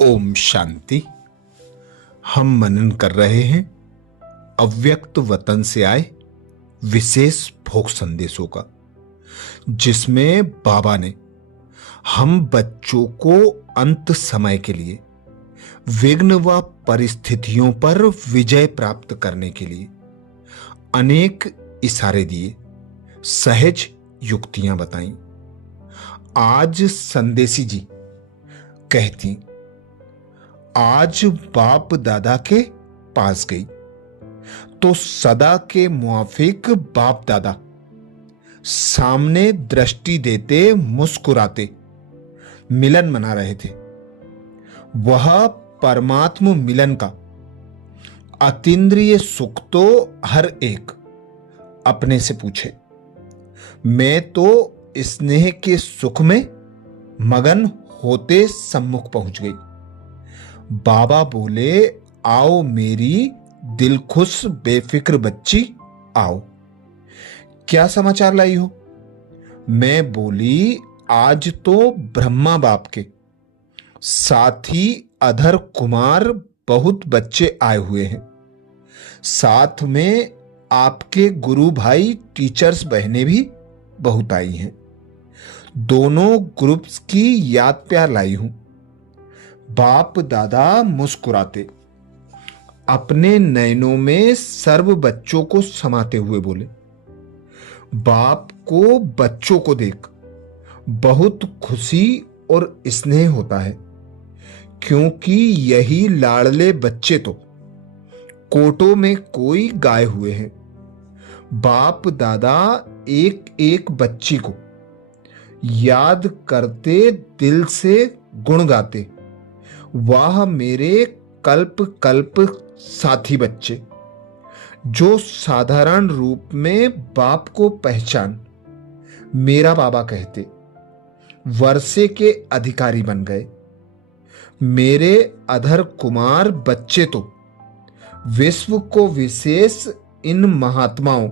ओम शांति। हम मनन कर रहे हैं अव्यक्त वतन से आए विशेष भोग संदेशों का, जिसमें बाबा ने हम बच्चों को अंत समय के लिए विघ्न व परिस्थितियों पर विजय प्राप्त करने के लिए अनेक इशारे दिए, सहज युक्तियां बताई। आज संदेशी जी कहती, आज बाप दादा के पास गई तो सदा के मुआफिक बाप दादा सामने दृष्टि देते मुस्कुराते मिलन मना रहे थे। वह परमात्म मिलन का अतीन्द्रिय सुख तो हर एक अपने से पूछे। मैं तो स्नेह के सुख में मगन होते सम्मुख पहुंच गई। बाबा बोले, आओ मेरी दिल खुश बेफिक्र बच्ची, आओ। क्या समाचार लाई हो? मैं बोली, आज तो ब्रह्मा बाप के साथी अधर कुमार बहुत बच्चे आए हुए हैं। साथ में आपके गुरु भाई टीचर्स बहनें भी बहुत आई हैं। दोनों ग्रुप्स की याद प्यार लाई हूं। बाप दादा मुस्कुराते अपने नयनों में सर्व बच्चों को समाते हुए बोले। बाप को बच्चों को देख बहुत खुशी और स्नेह होता है, क्योंकि यही लाडले बच्चे तो कोटों में कोई गाए हुए हैं। बाप दादा एक एक बच्ची को याद करते दिल से गुण गाते, वाह मेरे कल्प कल्प साथी बच्चे, जो साधारण रूप में बाप को पहचान मेरा बाबा कहते, वर्षे के अधिकारी बन गए। मेरे अधर कुमार बच्चे तो विश्व को विशेष इन महात्माओं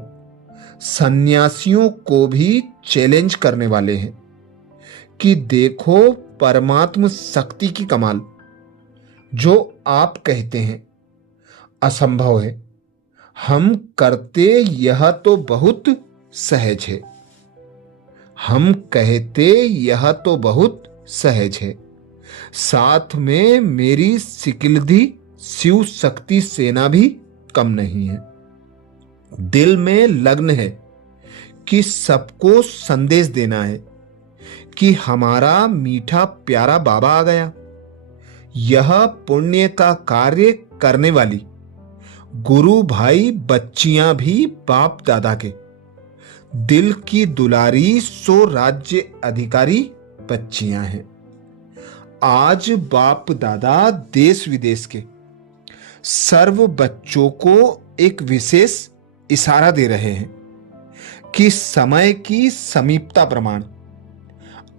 सन्यासियों को भी चैलेंज करने वाले हैं कि देखो परमात्म शक्ति की कमाल। जो आप कहते हैं असंभव है, हम करते यह तो बहुत सहज है। हम कहते यह तो बहुत सहज है। साथ में मेरी सिकिलधी शिव शक्ति सेना भी कम नहीं है। दिल में लग्न है कि सबको संदेश देना है कि हमारा मीठा प्यारा बाबा आ गया। यह पुण्य का कार्य करने वाली गुरु भाई बच्चियां भी बाप दादा के दिल की दुलारी सो राज्य अधिकारी बच्चियां हैं। आज बाप दादा देश विदेश के सर्व बच्चों को एक विशेष इशारा दे रहे हैं कि समय की समीपता प्रमाण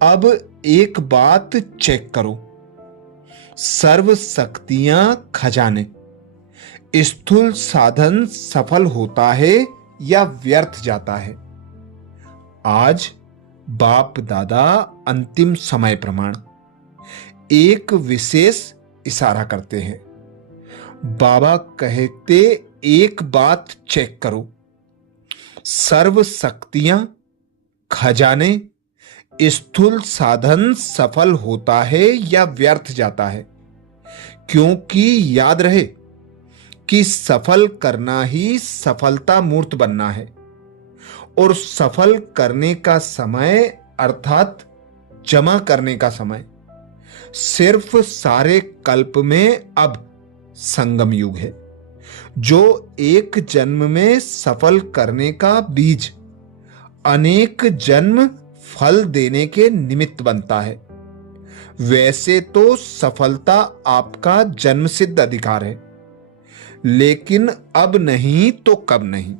अब एक बात चेक करो, सर्व शक्तियां खजाने स्थूल साधन सफल होता है या व्यर्थ जाता है। आज बाप दादा अंतिम समय प्रमाण एक विशेष इशारा करते हैं। बाबा कहते, एक बात चेक करो, सर्व शक्तियां खजाने स्थूल साधन सफल होता है या व्यर्थ जाता है। क्योंकि याद रहे कि सफल करना ही सफलता मूर्त बनना है, और सफल करने का समय अर्थात जमा करने का समय सिर्फ सारे कल्प में अब संगम युग है, जो एक जन्म में सफल करने का बीज अनेक जन्म फल देने के निमित्त बनता है। वैसे तो सफलता आपका जन्म सिद्ध अधिकार है, लेकिन अब नहीं तो कब नहीं,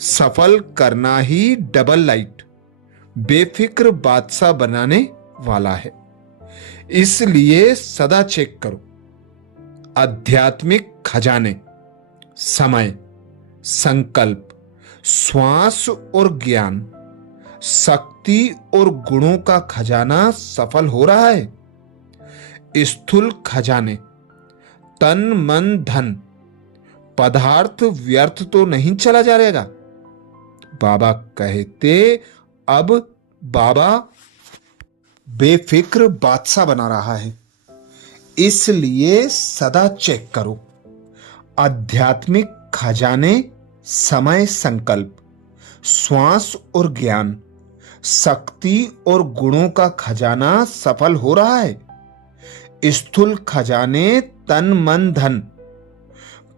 सफल करना ही डबल लाइट बेफिक्र बादशाह बनाने वाला है। इसलिए सदा चेक करो, आध्यात्मिक खजाने समय, संकल्प, श्वास और ज्ञान, शक्ति और गुणों का खजाना सफल हो रहा है। स्थूल खजाने, तन मन धन, पदार्थ व्यर्थ तो नहीं चला जाएगा। बाबा कहते, अब बाबा बेफिक्र बादशाह बना रहा है, इसलिए सदा चेक करो। आध्यात्मिक खजाने, समय, संकल्प, श्वास और ज्ञान, शक्ति और गुणों का खजाना सफल हो रहा है। स्थूल खजाने, तन मन धन,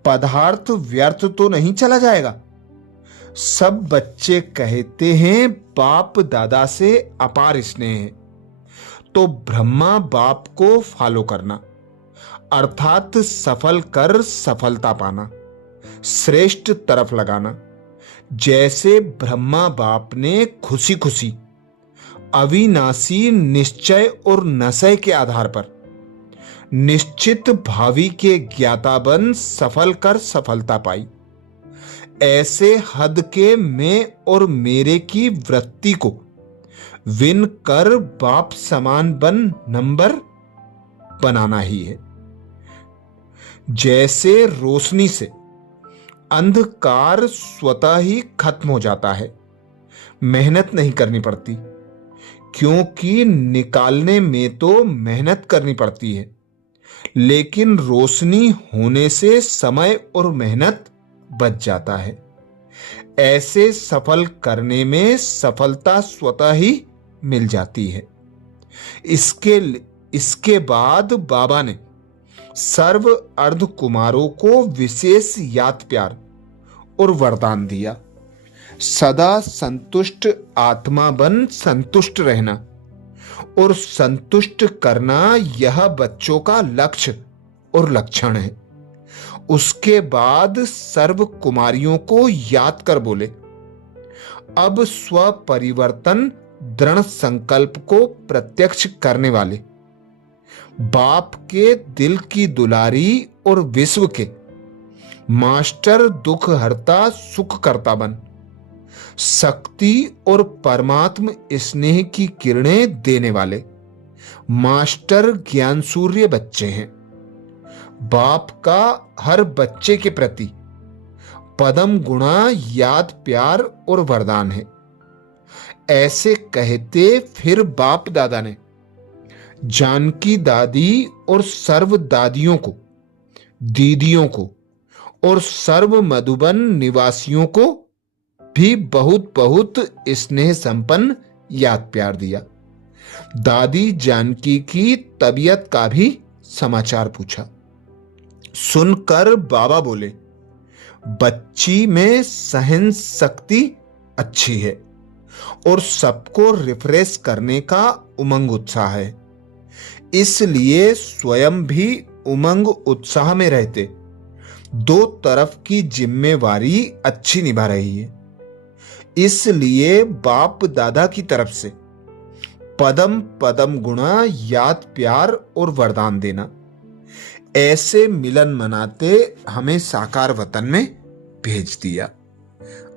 पदार्थ व्यर्थ तो नहीं चला जाएगा। सब बच्चे कहते हैं बाप दादा से अपार स्नेह है, तो ब्रह्मा बाप को फॉलो करना, अर्थात सफल कर सफलता पाना, श्रेष्ठ तरफ लगाना। जैसे ब्रह्मा बाप ने खुशी खुशी अविनाशी निश्चय और नशय के आधार पर निश्चित भावी के ज्ञाता बन सफल कर सफलता पाई, ऐसे हद के मैं और मेरे की वृत्ति को विन कर बाप समान बन नंबर बनाना ही है। जैसे रोशनी से अंधकार स्वतः ही खत्म हो जाता है, मेहनत नहीं करनी पड़ती, क्योंकि निकालने में तो मेहनत करनी पड़ती है, लेकिन रोशनी होने से समय और मेहनत बच जाता है। ऐसे सफल करने में सफलता स्वतः ही मिल जाती है। इसके बाद बाबा ने सर्व अर्ध कुमारों को विशेष याद प्यार और वरदान दिया। सदा संतुष्ट आत्मा बन संतुष्ट रहना और संतुष्ट करना, यह बच्चों का लक्ष्य और लक्षण है। उसके बाद सर्व कुमारियों को याद कर बोले, अब स्व परिवर्तन दृढ़ संकल्प को प्रत्यक्ष करने वाले, बाप के दिल की दुलारी और विश्व के मास्टर दुख हरता सुख करता बन, शक्ति और परमात्म स्नेह की किरणें देने वाले मास्टर ज्ञान सूर्य बच्चे हैं। बाप का हर बच्चे के प्रति पदम गुणा याद प्यार और वरदान है। ऐसे कहते फिर बाप दादा ने जानकी दादी और सर्व दादियों को, दीदियों को और सर्व मधुबन निवासियों को भी बहुत बहुत स्नेह संपन्न याद प्यार दिया। दादी जानकी की तबीयत का भी समाचार पूछा। सुनकर बाबा बोले, बच्ची में सहन शक्ति अच्छी है और सबको रिफ्रेश करने का उमंग उत्साह है, इसलिए स्वयं भी उमंग उत्साह में रहते दो तरफ की जिम्मेवारी अच्छी निभा रही है। इसलिए बाप दादा की तरफ से पदम पदम गुणा याद प्यार और वरदान देना। ऐसे मिलन मनाते हमें साकार वतन में भेज दिया।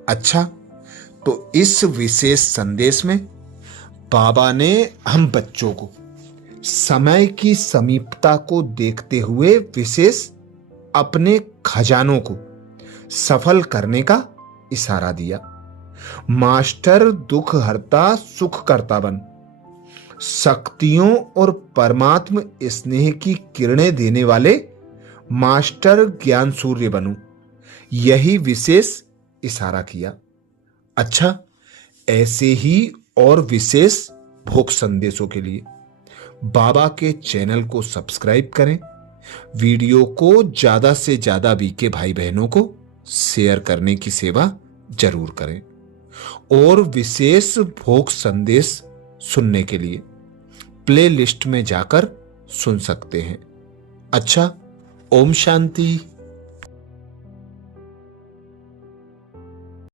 अच्छा, तो इस विशेष संदेश में बाबा ने हम बच्चों को समय की समीपता को देखते हुए विशेष अपने खजानों को सफल करने का इशारा दिया। मास्टर दुख हरता सुख करता बन, शक्तियों और परमात्म स्नेह की किरणें देने वाले मास्टर ज्ञान सूर्य बनूं, यही विशेष इशारा किया। अच्छा, ऐसे ही और विशेष भोग संदेशों के लिए बाबा के चैनल को सब्सक्राइब करें, वीडियो को ज्यादा से ज्यादा बीके भाई बहनों को शेयर करने की सेवा जरूर करें और विशेष भोग संदेश सुनने के लिए प्ले लिस्ट में जाकर सुन सकते हैं। अच्छा, ओम शांति।